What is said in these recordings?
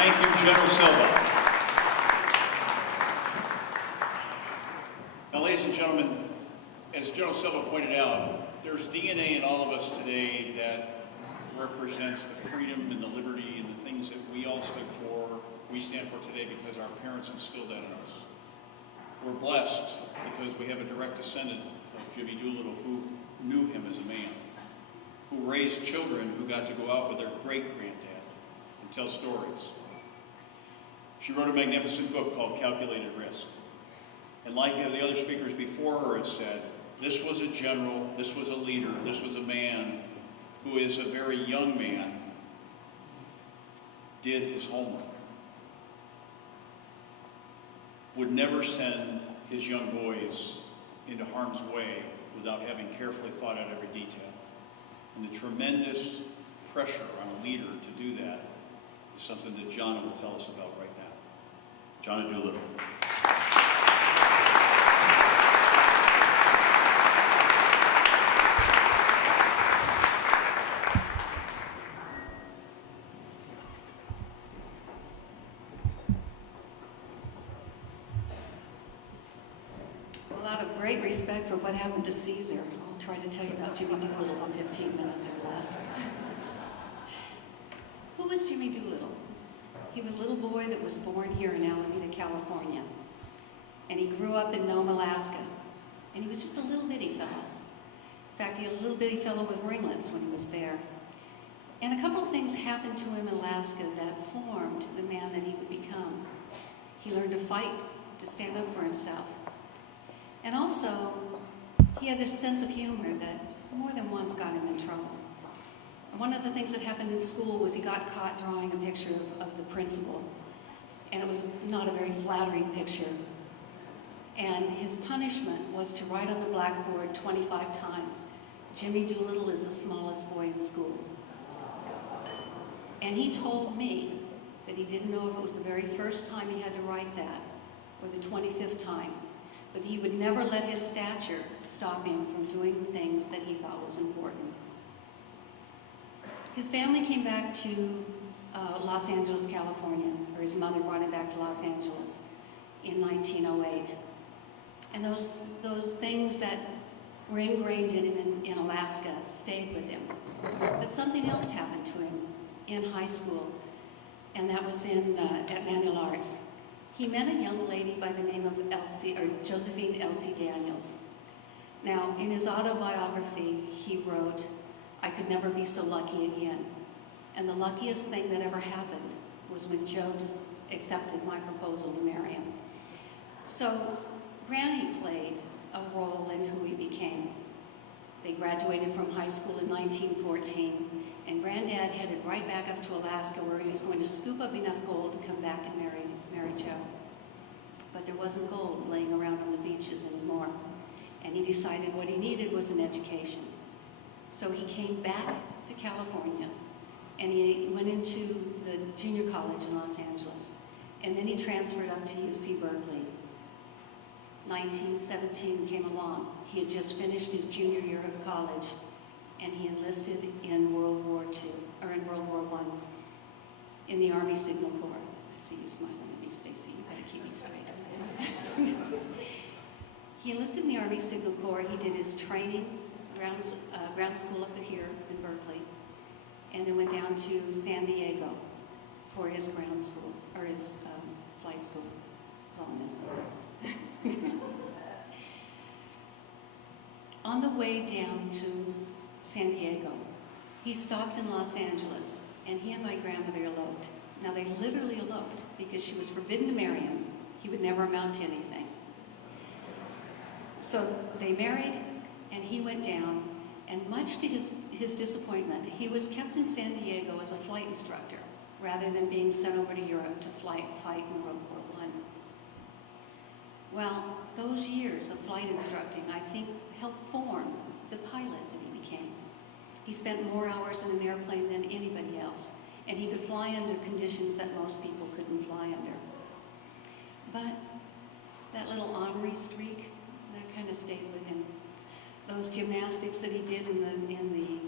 Thank you, General Silva. Now, ladies and gentlemen, as General Silva pointed out, there's DNA in all of us today that represents the freedom and the liberty and the things that we all stood for, we stand for today because our parents instilled that in us. We're blessed because we have a direct descendant of Jimmy Doolittle who knew him as a man, who raised children who got to go out with their great-granddad and tell stories. She wrote a magnificent book called Calculated Risk. And like the other speakers before her have said, this was a general, this was a leader, this was a man who is a very young man, did his homework, would never send his young boys into harm's way without having carefully thought out every detail. And the tremendous pressure on a leader to do that is something that Jonna will tell us about right now. Jonna Doolittle. Great respect for what happened to Caesar. I'll try to tell you about Jimmy Doolittle in 15 minutes or less. Who was Jimmy Doolittle? He was a little boy that was born here in Alameda, California. And he grew up in Nome, Alaska. And he was just a little bitty fellow. In fact, he had a little bitty fellow with ringlets when he was there. And a couple of things happened to him in Alaska that formed the man that he would become. He learned to fight, to stand up for himself. And also, he had this sense of humor that more than once got him in trouble. And one of the things that happened in school was he got caught drawing a picture of the principal. And it was not a very flattering picture. And his punishment was to write on the blackboard 25 times, "Jimmy Doolittle is the smallest boy in school." And he told me that he didn't know if it was the very first time he had to write that or the 25th time. But he would never let his stature stop him from doing the things that he thought was important. His family came back to Los Angeles, California, or his mother brought him back to Los Angeles in 1908. And those things that were ingrained in him in Alaska stayed with him. But something else happened to him in high school, and that was at Manual Arts. He met a young lady by the name of Josephine Elsie Daniels. Now, in his autobiography, he wrote, "I could never be so lucky again. And the luckiest thing that ever happened was when Joe accepted my proposal to marry him." So, Granny played a role in who he became. They graduated from high school in 1914, and Granddad headed right back up to Alaska where he was going to scoop up enough gold to come back and marry Joe. But there wasn't gold laying around on the beaches anymore. And he decided what he needed was an education. So he came back to California and he went into the junior college in Los Angeles. And then he transferred up to UC Berkeley. 1917 came along. He had just finished his junior year of college and he enlisted in World War II, or in World War I, in the Army Signal Corps. I see you smiling at me, Stacy. You better keep me straight. He enlisted in the Army Signal Corps. He did his training, ground school up here in Berkeley, and then went down to San Diego for his ground school, or his flight school. On the way down to San Diego, he stopped in Los Angeles, and he and my grandmother eloped. Now, they literally eloped because she was forbidden to marry him. He would never amount to anything. So they married, and he went down, and much to his disappointment, he was kept in San Diego as a flight instructor rather than being sent over to Europe to fight in World War I. Well, those years of flight instructing, I think, helped form the pilot that he became. He spent more hours in an airplane than anybody else, and he could fly under conditions that most people couldn't fly under. But that little honorary streak, that kind of stayed with him. Those gymnastics that he did in the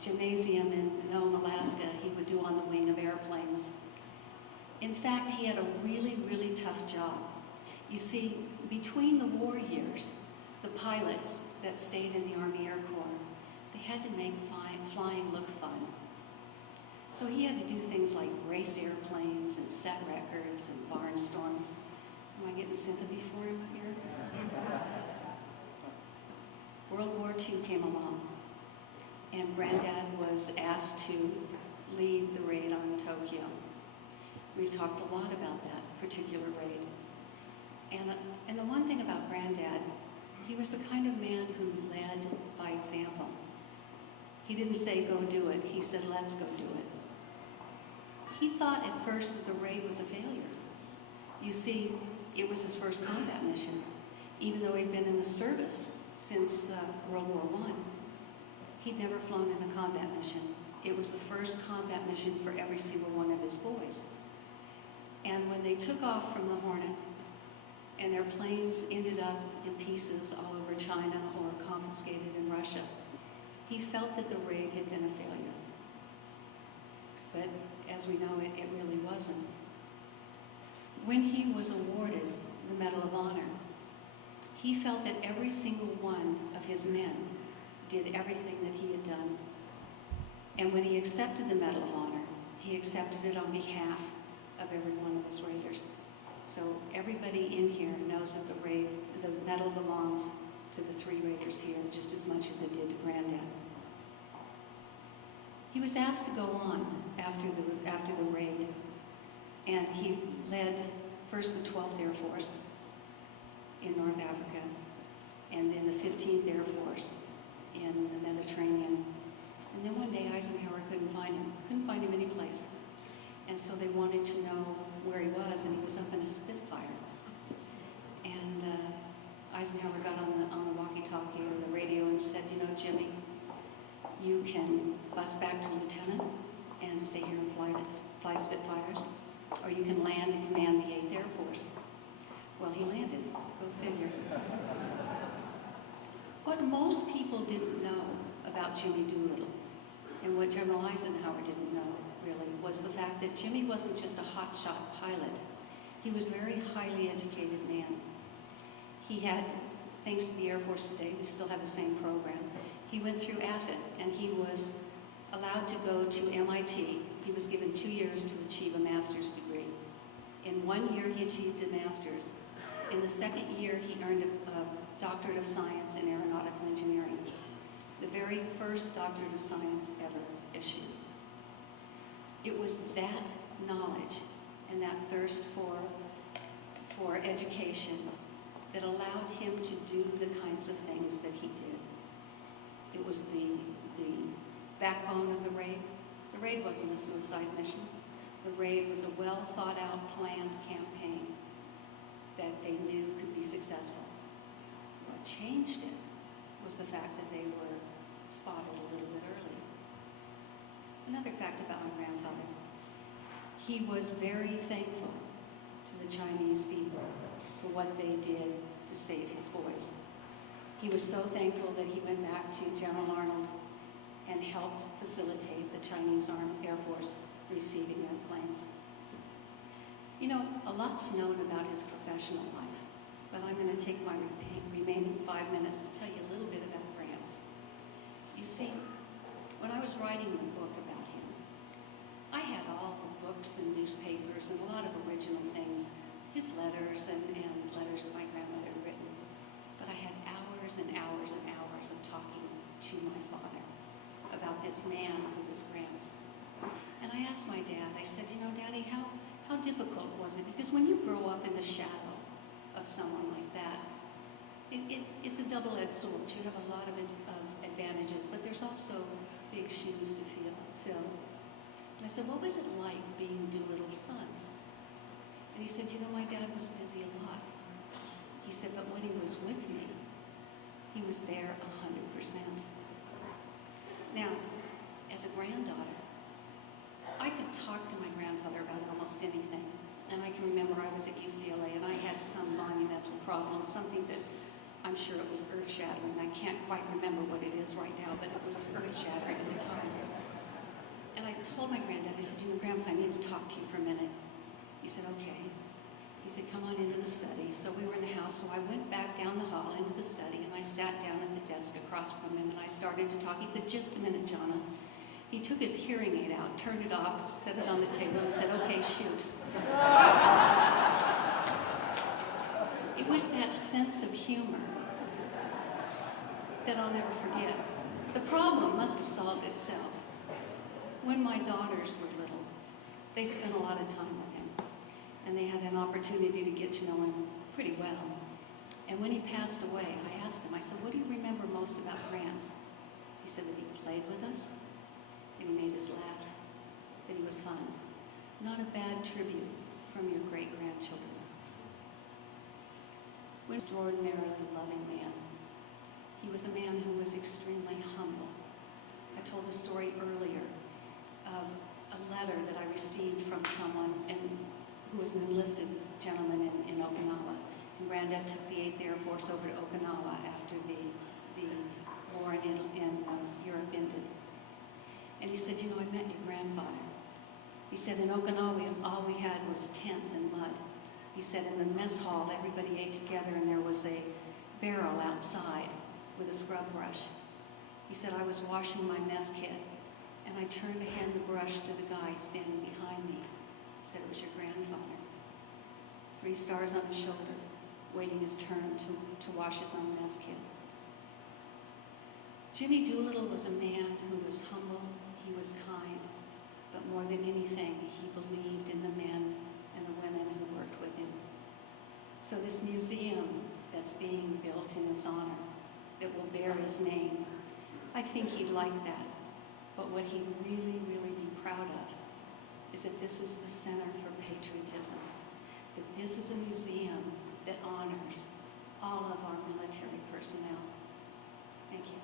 gymnasium in Nome, Alaska, he would do on the wing of airplanes. In fact, he had a really, really tough job. You see, between the war years, the pilots that stayed in the Army Air Corps, they had to make flying look fun. So he had to do things like race airplanes and set records and barnstorm. Am I getting sympathy for him here? World War II came along, and Granddad was asked to lead the raid on Tokyo. We've talked a lot about that particular raid. And the one thing about Granddad, he was the kind of man who led by example. He didn't say, go do it. He said, let's go do it. He thought at first that the raid was a failure. You see, it was his first combat mission. Even though he'd been in the service since World War I, he'd never flown in a combat mission. It was the first combat mission for every single one of his boys. And when they took off from the Hornet, and their planes ended up in pieces all over China or confiscated in Russia, he felt that the raid had been a failure. But as we know, it really wasn't. When he was awarded the Medal of Honor, he felt that every single one of his men did everything that he had done. And when he accepted the Medal of Honor, he accepted it on behalf of every one of his raiders. So everybody in here knows that the medal belongs to the 3 raiders here just as much as it did to Granddad. He was asked to go on after the raid, and he led first the 12th Air Force in North Africa, and then the 15th Air Force in the Mediterranean. And then one day Eisenhower couldn't find him any place. And so they wanted to know where he was, and he was up in a Spitfire. And Eisenhower got on the walkie-talkie or the radio and said, you know, Jimmy, you can bus back to lieutenant and stay here and fly Spitfires, or you can land and command the 8th Air Force. Well, he landed. Go figure. What most people didn't know about Jimmy Doolittle, and what General Eisenhower didn't know, really, was the fact that Jimmy wasn't just a hotshot pilot. He was a very highly educated man. He had, thanks to the Air Force today, we still have the same program, he went through AFIT, and he was allowed to go to MIT. He was given 2 years to achieve a master's degree. In 1 year, he achieved a master's. In the second year, he earned a doctorate of science in aeronautical engineering, the very first doctorate of science ever issued. It was that knowledge and that thirst for education that allowed him to do the kinds of things that he did. It was the backbone of the raid. The raid wasn't a suicide mission. The raid was a well thought out, planned campaign that they knew could be successful. What changed it was the fact that they were spotted a little bit early. Another fact about my grandfather, he was very thankful to the Chinese people for what they did to save his boys. He was so thankful that he went back to General Arnold and helped facilitate the Chinese Air Force receiving their planes. You know, a lot's known about his professional life, but I'm going to take my remaining 5 minutes to tell you a little bit about Gramps. You see, when I was writing the book about him, I had all the books and newspapers and a lot of original things, his letters and letters that my grandmother had written. But I had hours and hours and hours of talking to my father about this man who was Gramps. And I asked my dad, I said, you know, Daddy, how difficult was it? Because when you grow up in the shadow of someone like that, it's a double-edged sword. You have a lot of advantages, but there's also big shoes to fill. And I said, what was it like being Doolittle's son? And he said, you know, my dad was busy a lot. He said, but when he was with me, he was there 100%. Now, as a granddaughter, I could talk to my grandfather about almost anything. And I can remember I was at UCLA and I had some monumental problem, something that I'm sure it was earth-shattering. I can't quite remember what it is right now, but it was earth-shattering at the time. And I told my granddad, I said, you know, Gramps, I need to talk to you for a minute. said, okay. He said, come on into the study. So we were in the house, so I went back down the hall into the study, and I sat down at the desk across from him, and I started to talk. He said, just a minute, Jonna. He took his hearing aid out, turned it off, set it on the table, and said, okay, shoot. It was that sense of humor that I'll never forget. The problem must have solved itself. When my daughters were little, they spent a lot of time with him, and they had an opportunity to get to know him pretty well. And when he passed away, I asked him, I said, what do you remember most about Gramps? He said that he played with us, that he made us laugh, that he was fun. Not a bad tribute from your great-grandchildren. He was an extraordinarily loving man. He was a man who was extremely humble. I told the story earlier of a letter that I received from someone who was an enlisted gentleman in Okinawa. And Granddad took the 8th Air Force over to Okinawa after the war in Europe ended. And he said, you know, I met your grandfather. He said, in Okinawa, all we had was tents and mud. He said, in the mess hall, everybody ate together, and there was a barrel outside with a scrub brush. He said, I was washing my mess kit, and I turned to hand the brush to the guy standing behind me. He said, it was your grandfather. 3 stars on his shoulder, waiting his turn to wash his own mess kit. Jimmy Doolittle was a man who was humble, he was kind, but more than anything, he believed in the men and the women who worked with him. So this museum that's being built in his honor, that will bear his name, I think he'd like that. But what he'd really, really be proud of is that this is the Center for Patriotism, that this is a museum that honors all of our military personnel. Thank you.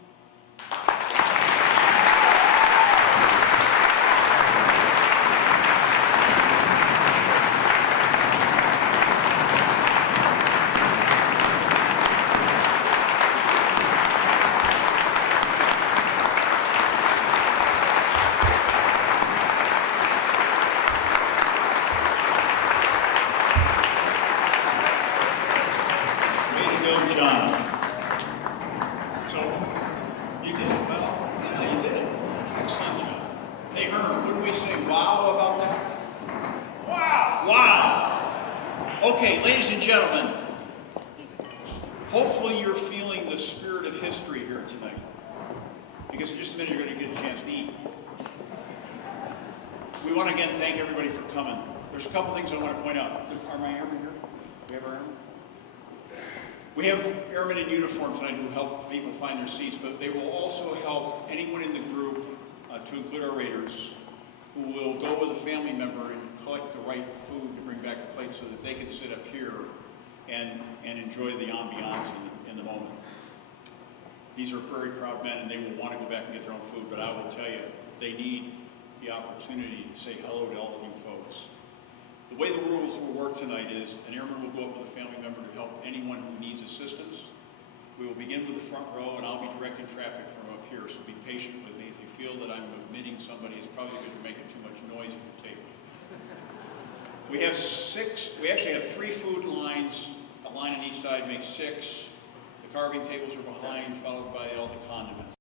Okay, ladies and gentlemen, hopefully you're feeling the spirit of history here tonight, because in just a minute you're going to get a chance to eat. We want to again thank everybody for coming. There's a couple things I want to point out. Are my airmen here? We have our airmen? We have airmen in uniform tonight who help people find their seats, but they will also help anyone in the group, to include our raiders, who will go with a family member and collect the right food to bring back the plate so that they can sit up here and enjoy the ambiance in the moment. These are very proud men, and they will want to go back and get their own food, but I will tell you, they need the opportunity to say hello to all of you folks. The way the rules will work tonight is an airman will go up with a family member to help anyone who needs assistance. We will begin with the front row, and I'll be directing traffic from up here, so be patient with me. If you feel that I'm omitting somebody, it's probably because you're making too much noise at your table. We actually have 3 food lines. A line on each side makes 6. The carving tables are behind, followed by all the condiments.